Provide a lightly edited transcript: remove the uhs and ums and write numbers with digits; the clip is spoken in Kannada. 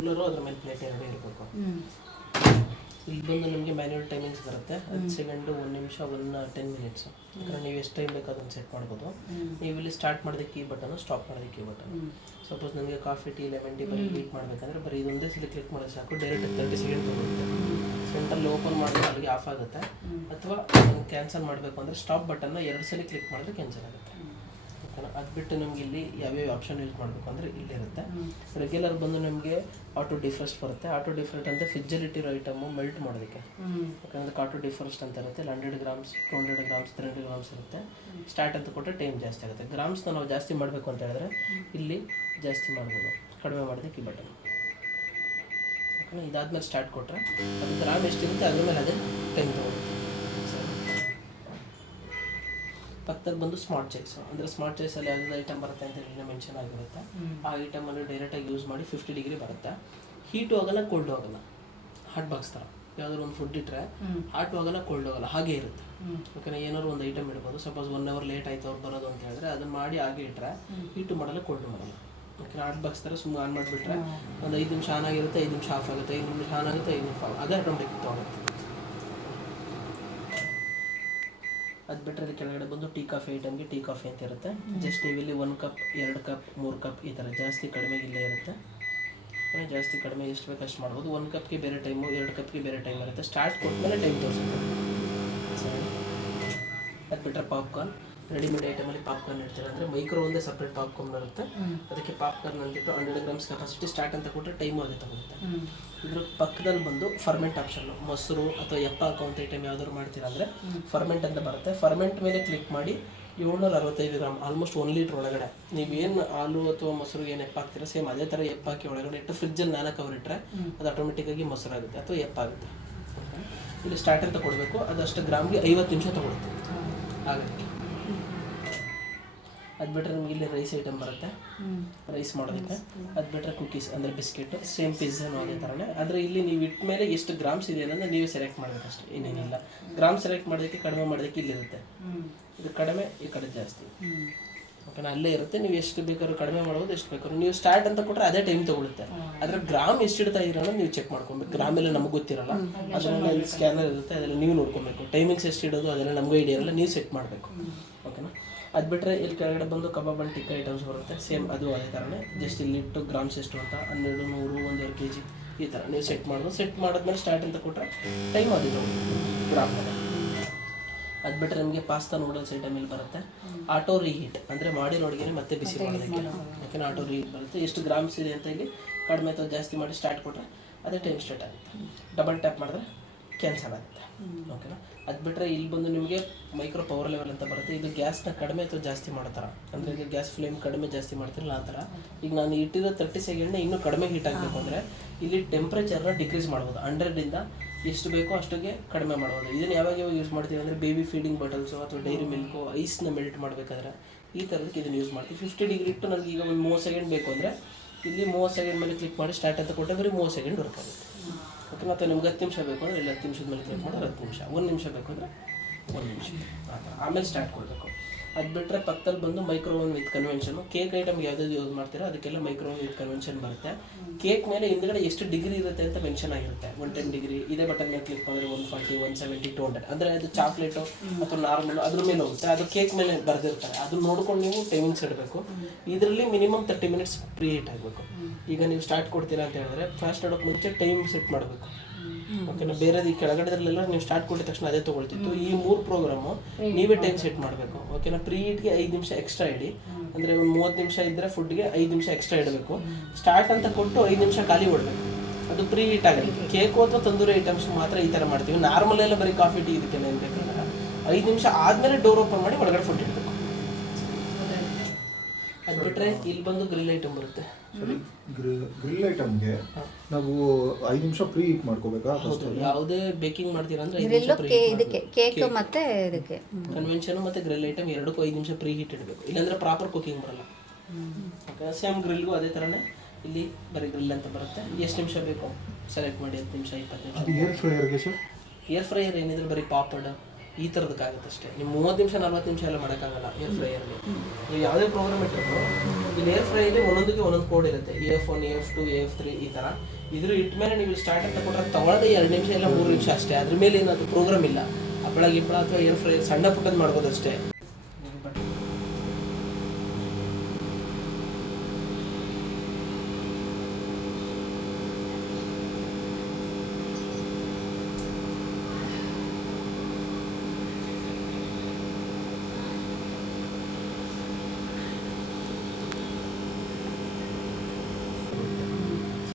ಕೂಲರು ಅದ್ರ ಮೇಲೆ ಪ್ಲೇಟ್ ಎರಡೂ ಇರಬೇಕು. ಇಲ್ಲಿ ಬಂದು ನಿಮಗೆ ಮ್ಯಾನ್ಯುವಲ್ ಟೈಮಿಂಗ್ಸ್ ಬರುತ್ತೆ. 10 ಸೆಕೆಂಡು, 1 ನಿಮಿಷ, 10 ಮಿನಿಟ್ಸ್. ಯಾಕಂದರೆ ನೀವು ಎಷ್ಟು ಟೈಮ್ ಬೇಕು ಅದನ್ನು ಸೆಟ್ ಮಾಡ್ಬೋದು. ನೀವು ಇಲ್ಲಿ ಸ್ಟಾರ್ಟ್ ಮಾಡೋದಕ್ಕೆ ಈ ಬಟನು, ಸ್ಟಾಪ್ ಮಾಡೋದಕ್ಕೆ ಈ ಬಟನ್. ಸಪೋಸ್ ನನಗೆ ಕಾಫಿ ಟೀ, ಲೆಮನ್ ಟೀ ಬರೀ ಹೀಟ್ ಮಾಡಬೇಕಂದ್ರೆ ಬರೀ ಇದೊಂದೇ ಸಲ ಕ್ಲಿಕ್ ಮಾಡೋದು ಸಾಕು, ಡೈರೆಕ್ಟ್ 30 ಸೆಕೆಂಡ್ ತೊಗೊಳುತ್ತೆ. ಸೆಂಟ್ರಲ್ಲಿ ಓಪನ್ ಮಾಡಿದ್ರೆ ಅಲ್ಲಿಗೆ ಆಫ್ ಆಗುತ್ತೆ. ಅಥವಾ ಕ್ಯಾನ್ಸಲ್ ಮಾಡಬೇಕು ಅಂದರೆ ಸ್ಟಾಪ್ ಬಟನ್ನ 2 ಸಲ ಕ್ಲಿಕ್ ಮಾಡಿದ್ರೆ ಕ್ಯಾನ್ಸಲ್ ಆಗುತ್ತೆ. ಅದು ಬಿಟ್ಟು ನಮ್ಗೆ ಇಲ್ಲಿ ಯಾವ್ಯಾವ ಆಪ್ಷನ್ ಯೂಸ್ ಮಾಡಬೇಕು ಅಂದರೆ ಇಲ್ಲಿರುತ್ತೆ. ರೆಗ್ಯುಲರ್ ಬಂದು ನಮಗೆ ಆಟೋ ಡಿಫ್ರೆಸ್ಟ್ ಬರುತ್ತೆ. ಆಟೋ ಡಿಫ್ರೆಸ್ಟ್ ಅಂತ ಫ್ರಿಜ್ಜಲ್ಲಿ ಇಟ್ಟಿರೋ ಐಟಮು ಮೆಲ್ಟ್ ಮಾಡೋದಕ್ಕೆ. ಯಾಕಂದರೆ ಆಟೋ ಡಿಫ್ರೆಸ್ಟ್ ಅಂತ ಇರುತ್ತೆ. 100 ಗ್ರಾಮ್ಸ್, 200 ಗ್ರಾಮ್ಸ್, 300 ಗ್ರಾಮ್ಸ್ ಇರುತ್ತೆ. ಸ್ಟಾರ್ಟ್ ಅಂತ ಕೊಟ್ಟರೆ ಟೈಮ್ ಜಾಸ್ತಿ ಆಗುತ್ತೆ. ಗ್ರಾಮ್ಸ್ನ ನಾವು ಜಾಸ್ತಿ ಮಾಡಬೇಕು ಅಂತ ಹೇಳಿದ್ರೆ ಇಲ್ಲಿ ಜಾಸ್ತಿ ಮಾಡ್ಬೋದು, ಕಡಿಮೆ ಮಾಡೋದಕ್ಕೆ ಈ ಬಟನ್. ಯಾಕಂದರೆ ಇದಾದ್ಮೇಲೆ ಸ್ಟಾರ್ಟ್ ಕೊಟ್ಟರೆ ಅದು ಗ್ರಾಮ್ ಎಷ್ಟಿರುತ್ತೆ ಅದ್ರ ಮೇಲೆ ಅದೇ ಟೈಮ್ ತೊಗೊಳುತ್ತೆ. ಪಕ್ಕದಲ್ಲಿ ಬಂದು ಸ್ಮಾರ್ಟ್ ಚೆಕ್ಸ್ ಅಂದರೆ ಸ್ಮಾರ್ಟ್ ಚೆಕ್ಸಲ್ಲಿ ಯಾವ್ದು ಐಟಮ್ ಬರುತ್ತೆ ಅಂತ ಹೇಳಿ ಮೆನ್ಷನ್ ಆಗಿರುತ್ತೆ. ಆ ಐಟಮನ್ನು ಡೈರೆಕ್ಟಾಗಿ ಯೂಸ್ ಮಾಡಿ 50 ಡಿಗ್ರಿ ಬರುತ್ತೆ. ಹೀಟು ಹೋಗಲ್ಲ, ಕೋಲ್ಡ್ ಹೋಗಲ್ಲ. ಹಾಟ್ ಬಾಕ್ಸ್ ಥರ ಯಾವ್ದಾದ್ರು ಒಂದು ಫುಡ್ ಇಟ್ಟರೆ ಹಾಟು ಹೋಗಲ್ಲ, ಕೋಲ್ಡ್ ಹೋಗಲ್ಲ, ಹಾಗೆ ಇರುತ್ತೆ. ಯಾಕಂದರೆ ಏನಾದ್ರು ಒಂದು ಐಟಮ್ ಇಡ್ಬೋದು. ಸಪೋಸ್ 1 ಅವರ್ ಲೇಟ್ ಆಯಿತು ಅವ್ರು ಬರೋದು ಅಂತ ಹೇಳಿದ್ರೆ ಅದನ್ನು ಮಾಡಿ ಹಾಗೆ ಇಟ್ಟರೆ ಹೀಟು ಮಾಡಲ್ಲ, ಕೋಲ್ಡ್ ಮಾಡಲ್ಲ. ಯಾಕಂದರೆ ಹಾಟ್ ಬಾಕ್ಸ್ ಥರ ಸುಮ್ಮನೆ ಆನ್ ಮಾಡಿಬಿಟ್ರೆ ಒಂದು 5 ನಿಮಿಷ ಆನ್ ಆಗಿರುತ್ತೆ, 5 ನಿಮಿಷ ಆಫ್ ಆಗುತ್ತೆ, 5 ನಿಮಿಷ ಆನ್ ಆಗುತ್ತೆ, 5 ನಿಮಿಷ ಆಫ್, ಅದೇ ಆಟೋಮೆಟಿಕ್ ತೊಗೊಳುತ್ತೆ. ಅದು ಬಿಟ್ಟರೆ ಇಲ್ಲಿ ಕೆಳಗಡೆ ಬಂದು ಟೀ ಕಾಫಿ ಐಟಮ್ಗೆ ಟೀ ಕಾಫಿ ಅಂತ ಇರುತ್ತೆ. ಜಸ್ಟ್ ನೀವು ಇಲ್ಲಿ 1 ಕಪ್, 2 ಕಪ್, 3 ಕಪ್ ಈ ಥರ ಜಾಸ್ತಿ ಕಡಿಮೆ ಇಲ್ಲೇ ಇರುತ್ತೆ. ಜಾಸ್ತಿ ಕಡಿಮೆ ಎಷ್ಟು ಬೇಕು ಅಷ್ಟು ಮಾಡ್ಬೋದು. 1 ಕಪ್ಗೆ ಬೇರೆ ಟೈಮು, 2 ಕಪ್ಗೆ ಬೇರೆ ಟೈಮ್ ಇರುತ್ತೆ. ಸ್ಟಾರ್ಟ್ ಕೊಟ್ಟಮೇಲೆ ಟೈಮ್ ತೋರಿಸುತ್ತೆ. ಅದು ಬಿಟ್ಟರೆ ಪಾಪ್ಕಾರ್ನ್, ರೆಡಿಮೇಡ್ ಐಟಮಲ್ಲಿ ಪಾಪ್ಕಾರ್ನ್ ಇಡ್ತಾರೆ. ಅಂದರೆ ಮೈಕ್ರೋ ಒಂದೇ ಸಪ್ರೇಟ್ ಪಾಪ್ಕಾರ್ನ್ ಬರುತ್ತೆ. ಅದಕ್ಕೆ ಪಾಪ್ಕಾರ್ನ್ ಅಂದ್ಬಿಟ್ಟು 100 ಗ್ರಾಮ್ಸ್ ಕೆಪಾಸಿಟಿ ಸ್ಟಾರ್ಟ್ ಅಂತ ಕೊಟ್ಟರೆ ಟೈಮು ಅದೇ ತಗೊಳುತ್ತೆ. ಇದ್ರ ಪಕ್ಕದಲ್ಲಿ ಬಂದು ಫರ್ಮೆಂಟ್ ಆಪ್ಷನ್ನು, ಮೊಸರು ಅಥವಾ ಎಪ್ಪ ಹಾಕುವಂಥ ಐಟಮ್ ಯಾವ್ದಾದ್ರು ಮಾಡ್ತೀರಾ ಅಂದರೆ ಫರ್ಮೆಂಟ್ ಅಂತ ಬರುತ್ತೆ. ಫರ್ಮೆಂಟ್ ಮೇಲೆ ಕ್ಲಿಕ್ ಮಾಡಿ 765 ಗ್ರಾಮ್, ಆಲ್ಮೋಸ್ಟ್ 1 ಲೀಟ್ರ್ ಒಳಗಡೆ ನೀವೇನು ಹಾಲು ಅಥವಾ ಮೊಸರು ಏನು ಎಪ್ಪ ಹಾಕ್ತೀರಾ ಸೇಮ್ ಅದೇ ಥರ ಎಪ್ಪ ಹಾಕಿ ಒಳಗಡೆ ಇಟ್ಟು ಫ್ರಿಜ್ಜಲ್ಲಿ 4 ಅವರ್ ಇಟ್ಟರೆ ಅದು ಆಟೋಮೆಟಿಕ್ಕಾಗಿ ಮೊಸರು ಆಗುತ್ತೆ ಅಥವಾ ಎಪ್ಪ ಆಗುತ್ತೆ. ಇಲ್ಲಿ ಸ್ಟಾರ್ಟ್ ಅಂತ ಕೊಡಬೇಕು. ಅದು ಅಷ್ಟು ಗ್ರಾಮ್ಗೆ 50 ನಿಮಿಷ ತೊಗೊಳುತ್ತೆ ಆಗುತ್ತೆ. ಅದು ಬಿಟ್ಟರೆ ನಿಮಗೆ ಇಲ್ಲಿ ರೈಸ್ ಐಟಮ್ ಬರುತ್ತೆ, ರೈಸ್ ಮಾಡೋದಕ್ಕೆ. ಅದು ಬಿಟ್ಟರೆ ಕುಕೀಸ್ ಅಂದರೆ ಬಿಸ್ಕೆಟ್, ಸೇಮ್ ಪಿಜ್ಜಾನು ಅದೇ ಥರನೇ. ಆದರೆ ಇಲ್ಲಿ ನೀವು ಇಟ್ಟ ಮೇಲೆ ಎಷ್ಟು ಗ್ರಾಮ್ಸ್ ಇದೆ ಅನ್ನೋದು ನೀವೇ ಸೆಲೆಕ್ಟ್ ಮಾಡಬೇಕಷ್ಟೇ, ಏನೇನಿಲ್ಲ. ಗ್ರಾಮ್ ಸೆಲೆಕ್ಟ್ ಮಾಡೋದಕ್ಕೆ, ಕಡಿಮೆ ಮಾಡೋದಕ್ಕೆ ಇಲ್ಲಿರುತ್ತೆ. ಇದು ಕಡಿಮೆ, ಈ ಕಡೆ ಜಾಸ್ತಿ. ಓಕೆನಾ, ಅಲ್ಲೇ ಇರುತ್ತೆ. ನೀವು ಎಷ್ಟು ಬೇಕಾದ್ರೂ ಕಡಿಮೆ ಮಾಡ್ಬೋದು, ಎಷ್ಟು ಬೇಕಾದ್ರೂ. ನೀವು ಸ್ಟಾರ್ಟ್ ಅಂತ ಕೊಟ್ಟರೆ ಅದೇ ಟೈಮ್ ತೊಗೊಳುತ್ತೆ. ಆದರೆ ಗ್ರಾಮ್ ಎಷ್ಟು ಇಡ್ತಾ ಇದ್ದೀರ ಅನ್ನೋದು ನೀವು ಚೆಕ್ ಮಾಡ್ಕೊಬೇಕು. ಗ್ರಾಮೆಲ್ಲ ನಮಗೆ ಗೊತ್ತಿರಲ್ಲ, ಅದನ್ನೆಲ್ಲ ಇಲ್ಲಿ ಸ್ಕ್ಯಾನರ್ ಇರುತ್ತೆ, ಅದೆಲ್ಲ ನೀವು ನೋಡ್ಕೊಬೇಕು. ಟೈಮಿಂಗ್ಸ್ ಎಷ್ಟು ಇಡೋದು ಅದೆಲ್ಲ ನಮಗೂ ಐಡಿಯಾ ಇರಲ್ಲ, ನೀವು ಸೆಟ್ ಮಾಡಬೇಕು. ಓಕೆನಾ. ಅದು ಬಿಟ್ಟರೆ ಇಲ್ಲಿ ಕೆಳಗಡೆ ಬಂದು ಕಬಾಬ್ ಆ್ಯಂಡ್ ಟಿಕ್ಕ ಐಟಮ್ಸ್ ಬರುತ್ತೆ. ಸೇಮ್ ಅದು ಅದೇ ಥರನೇ. ಜಸ್ಟ್ ಇಲ್ಲಿಟ್ಟು ಗ್ರಾಮ್ಸ್ ಎಷ್ಟು ಅಂತ 12, 100, 1.5 kg ಈ ಥರ ನೀವು ಸೆಟ್ ಮಾಡೋದು. ಸೆಟ್ ಮಾಡಿದ್ಮೇಲೆ ಸ್ಟಾರ್ಟ್ ಅಂತ ಕೊಟ್ಟರೆ ಟೈಮ್ ಅದು ಗ್ರಾಮ್. ಅದು ಬಿಟ್ಟರೆ ನಿಮಗೆ ಪಾಸ್ತಾ ನೂಡಲ್ಸ್ ಐಟಮ್ ಇಲ್ಲಿ ಬರುತ್ತೆ. ಆಟೋ ರೀಹೀಟ್ ಅಂದರೆ ಮಾಡಿರೋ ಅಡುಗೆನೇ ಮತ್ತೆ ಬಿಸಿ ಮಾಡೋದಕ್ಕೆ. ಯಾಕೆಂದರೆ ಆಟೋ ರೀಹೀಟ್ ಬರುತ್ತೆ. ಎಷ್ಟು ಗ್ರಾಮ್ಸ್ ಇದೆ ಅಂತ ಇಲ್ಲಿ ಕಡಿಮೆ ಅಥವಾ ಜಾಸ್ತಿ ಮಾಡಿ ಸ್ಟಾರ್ಟ್ ಕೊಟ್ಟರೆ ಅದೇ ಟೈಮ್ ಸ್ಟಾರ್ಟ್ ಆಗುತ್ತೆ. ಡಬಲ್ ಟ್ಯಾಪ್ ಮಾಡಿದ್ರೆ ಕ್ಯಾನ್ಸಲ್ ಆಗುತ್ತೆ. ಓಕೆನಾ. ಅದು ಬಿಟ್ಟರೆ ಇಲ್ಲಿ ಬಂದು ನಿಮಗೆ ಮೈಕ್ರೋ ಪವರ್ ಲೆವೆಲ್ ಅಂತ ಬರುತ್ತೆ. ಇದು ಗ್ಯಾಸ್ನ ಕಡಿಮೆ ಅಥವಾ ಜಾಸ್ತಿ ಮಾಡೋ ಥರ. ಅಂದರೆ ಈಗ ಗ್ಯಾಸ್ ಫ್ಲೇಮ್ ಕಡಿಮೆ ಜಾಸ್ತಿ ಮಾಡ್ತಿರಲ್ಲ ಆ ಥರ. ಈಗ ನಾನು ಇಟ್ಟಿರೋ 30 ಸೆಕೆಂಡ್ನ ಇನ್ನೂ ಕಡಿಮೆ ಹೀಟ್ ಆಗಬೇಕು ಅಂದರೆ ಇಲ್ಲಿ ಟೆಂಪ್ರೇಚರ್ನ ಡಿಕ್ರೀಸ್ ಮಾಡ್ಬೋದು. 100ರಿಂದ ಎಷ್ಟು ಬೇಕೋ ಅಷ್ಟಿಗೆ ಕಡಿಮೆ ಮಾಡ್ಬೋದು. ಇದನ್ನು ಯಾವಾಗ ಯೂಸ್ ಮಾಡ್ತೀವಿ ಅಂದರೆ ಬೇಬಿ ಫೀಡಿಂಗ್ ಬಾಟಲ್ಸು ಅಥವಾ ಡೈರಿ ಮಿಲ್ಕು, ಐಸ್ನ ಮೆಲ್ಟ್ ಮಾಡಬೇಕಾದ್ರೆ ಈ ಥರದಕ್ಕೆ ಇದನ್ನು ಯೂಸ್ ಮಾಡ್ತೀವಿ. 50 ಡಿಗ್ರಿ ಇಟ್ಟು ನನಗೆ ಈಗ ಒಂದು 30 ಸೆಕೆಂಡ್ ಬೇಕು ಅಂದರೆ ಇಲ್ಲಿ 30 ಸೆಕೆಂಡ್ ಮೇಲೆ ಕ್ಲಿಕ್ ಮಾಡಿ ಸ್ಟಾರ್ಟ್ ಅಂತ ಕೊಟ್ಟರೆ ಬರೀ 30 ಸೆಕೆಂಡ್ ವರ್ಕ್ ಆಗುತ್ತೆ. ಓಕೆ. ಮತ್ತು ನಿಮ್ಗೆ 10 ನಿಮಿಷ ಬೇಕು ಅಂದರೆ ಇಲ್ಲಿ 10 ನಿಮಿಷದ ಮೇಲೆ ಕ್ಲಿಕ್ ಮಾಡಿದ್ರೆ 10 ನಿಮಿಷ, 1 ನಿಮಿಷ ಬೇಕು ಅಂದರೆ 1 ನಿಮಿಷ ಆ ಥರ. ಆಮೇಲೆ ಸ್ಟಾರ್ಟ್ ಕೊಡಬೇಕು. ಅದು ಬಿಟ್ಟರೆ ಪಕ್ಕದಲ್ಲಿ ಬಂದು ಮೈಕ್ರೋವನ್ ವಿತ್ ಕನ್ವೆನ್ಷನು. ಕೇಕ್ ಐಟಮ್ಗೆ ಯಾವುದಾದ್ರು ಯೂಸ್ ಮಾಡ್ತೀರಾ ಅದಕ್ಕೆಲ್ಲ ಮೈಕ್ರೋವನ್ ವಿತ್ ಕನ್ವೆನ್ಷನ್ ಬರುತ್ತೆ. ಕೇಕ್ ಮೇಲೆ ಹಿಂದ್ಗಡೆ ಎಷ್ಟು ಡಿಗ್ರಿ ಇರುತ್ತೆ ಅಂತ ಮೆನ್ಷನ್ ಆಗಿರುತ್ತೆ. 110 ಡಿಗ್ರಿ. ಇದೇ ಬಟನ್ ಮೇಲೆ ಕ್ಲಿಕ್ ಮಾಡಿದ್ರೆ 140, 170, 200 ಅಂದರೆ ಅದು ಚಾಕ್ಲೇಟು ಅಥವಾ ನಾರ್ಮಲು ಅದ್ರ ಮೇಲೆ ಹೋಗುತ್ತೆ. ಅದು ಕೇಕ್ ಮೇಲೆ ಬರೆದಿರ್ತಾರೆ. ಅದನ್ನ ನೋಡ್ಕೊಂಡು ನೀವು ಟೈಮಿಂಗ್ಸ್ ಇಡಬೇಕು. ಇದರಲ್ಲಿ ಮಿನಿಮಮ್ 30 ಮಿನಿಟ್ಸ್ ಪ್ರೀ ಹೀಟ್ ಆಗಬೇಕು. ಈಗ ನೀವು ಸ್ಟಾರ್ಟ್ ಕೊಡ್ತೀರಾ ಅಂತ ಹೇಳಿದ್ರೆ ಫಾಸ್ಟ್ ಆಡೋಕ್ಕೆ ಮುಂಚೆ ಟೈಮ್ ಸೆಟ್ ಮಾಡಬೇಕು. ಓಕೆನಾ. ಬೇರೆದು ಈ ಕೆಳಗಡೆದ್ರಲ್ಲೆಲ್ಲ ನೀವು ಸ್ಟಾರ್ಟ್ ಕೊಟ್ಟಿದ ತಕ್ಷಣ ಅದೇ ತೊಗೊಳ್ತಿತ್ತು. ಈ 3 ಪ್ರೋಗ್ರಾಮು ನೀವೇ ಟೈಮ್ ಸೆಟ್ ಮಾಡಬೇಕು. ಓಕೆನಾ. ಪ್ರೀ ಹೀಟ್ಗೆ 5 ನಿಮಿಷ ಎಕ್ಸ್ಟ್ರಾ ಇಡಿ. ಅಂದರೆ ಒಂದು 30 ನಿಮಿಷ ಇದ್ದರೆ ಫುಡ್ಗೆ 5 ನಿಮಿಷ ಎಕ್ಸ್ಟ್ರಾ ಇಡಬೇಕು. ಸ್ಟಾರ್ಟ್ ಅಂತ ಕೊಟ್ಟು 5 ನಿಮಿಷ ಖಾಲಿ ಕೊಡಬೇಕು. ಅದು ಪ್ರೀ ಹೀಟ್ ಆಗುತ್ತೆ. ಕೇಕು ಅಥವಾ ತಂದೂರಿ ಐಟಮ್ಸ್ ಮಾತ್ರ ಈ ಥರ ಮಾಡ್ತೀವಿ. ನಾರ್ಮಲ್ ಎಲ್ಲ ಬರೀ ಕಾಫಿ ಟೀ ಇದಕ್ಕೆಲ್ಲ ಏನು ಬೇಕಂದ್ರೆ 5 ನಿಮಿಷ ಆದಮೇಲೆ ಡೋರ್ ಓಪನ್ ಮಾಡಿ ಒಳಗಡೆ ಫುಡ್ ಇಡಬೇಕು. ಅದು ಬಿಟ್ಟರೆ ಇಲ್ಲಿ ಬಂದು ಗ್ರಿಲ್ ಐಟಮ್ ಬರುತ್ತೆ. ಗ್ರಿಲ್ ಐಟಮ್ಗೆ ನಾವು 5 ನಿಮಿಷ ಪ್ರೀ ಹೀಟ್ ಮಾಡ್ಕೋಬೇಕಾ? ಹೌದು. ಯಾವುದೇ ಬೇಕಿಂಗ್ ಮಾಡ್ತೀರಾ ಅಂದರೆ ಇದಕ್ಕೆ ಕೇಕ್ ಮತ್ತೆ ಇದಕ್ಕೆ ಕನ್ವೆನ್ಷನ್ ಮತ್ತು ಗ್ರಿಲ್ ಐಟಮ್ ಎರಡಕ್ಕೂ 5 ನಿಮಿಷ ಪ್ರೀ ಹೀಟ್ ಇಡಬೇಕು. ಇಲ್ಲಾಂದರೆ ಪ್ರಾಪರ್ ಕುಕಿಂಗ್ ಬರಲ್ಲ. ಓಕೆ. ಸೇಮ್ ಗ್ರಿಲ್ಗೂ ಅದೇ ಥರನೇ ಇಲ್ಲಿ ಬರೀ ಗ್ರಿಲ್ ಅಂತ ಬರುತ್ತೆ. ಎಷ್ಟು ನಿಮಿಷ ಬೇಕು ಸೆಲೆಕ್ಟ್ ಮಾಡಿ, 10 ನಿಮಿಷ, 20 ನಿಮಿಷ. ಏರ್ ಫ್ರೈಯರ್ಗೆ ಸರ್? ಏರ್ ಫ್ರೈಯರ್ ಏನಿದ್ರೆ ಬರೀ ಪಾಪಡ್ ಈ ಥರದಕ್ಕಾಗುತ್ತೆ ಅಷ್ಟೇ. ನೀವು 30 ನಿಮಿಷ 40 ನಿಮಿಷ ಎಲ್ಲ ಮಾಡೋಕ್ಕಾಗಲ್ಲ ಏರ್ ಫ್ರೈಯರ್ಗೆ. ನೀವು ಯಾವುದೇ ಪ್ರೋಗ್ರಾಮ್ ಇಟ್ಟರು ಇಲ್ಲಿ ಏರ್ ಫ್ರೈಲಿ ಒಂದೊಂದಕ್ಕೆ ಒಂದೊಂದು ಕೋಡ್ ಇರುತ್ತೆ, AF1, AF2, AF3 ಈ ಥರ. ಇದ್ರ ಇಟ್ಟ ಮೇಲೆ ನೀವು ಸ್ಟಾರ್ಟರ್ ತಗೊಂಡ್ರೆ ತಗೊಳ್ಳೋದು 2 ನಿಮಿಷ ಇಲ್ಲ 3 ನಿಮಿಷ ಅಷ್ಟೇ. ಅದ್ರ ಮೇಲೆ ಏನಾದ್ರು ಪ್ರೋಗ್ರಾಮ್ ಇಲ್ಲ. ಹಪ್ಪಳ ಗಿಪ್ಪಳ ಅಥವಾ ಏರ್ ಫ್ರೈ ಸಣ್ಣ ಪುಟ್ಟದ್ದು ಮಾಡ್ಬೋದು ಅಷ್ಟೇ.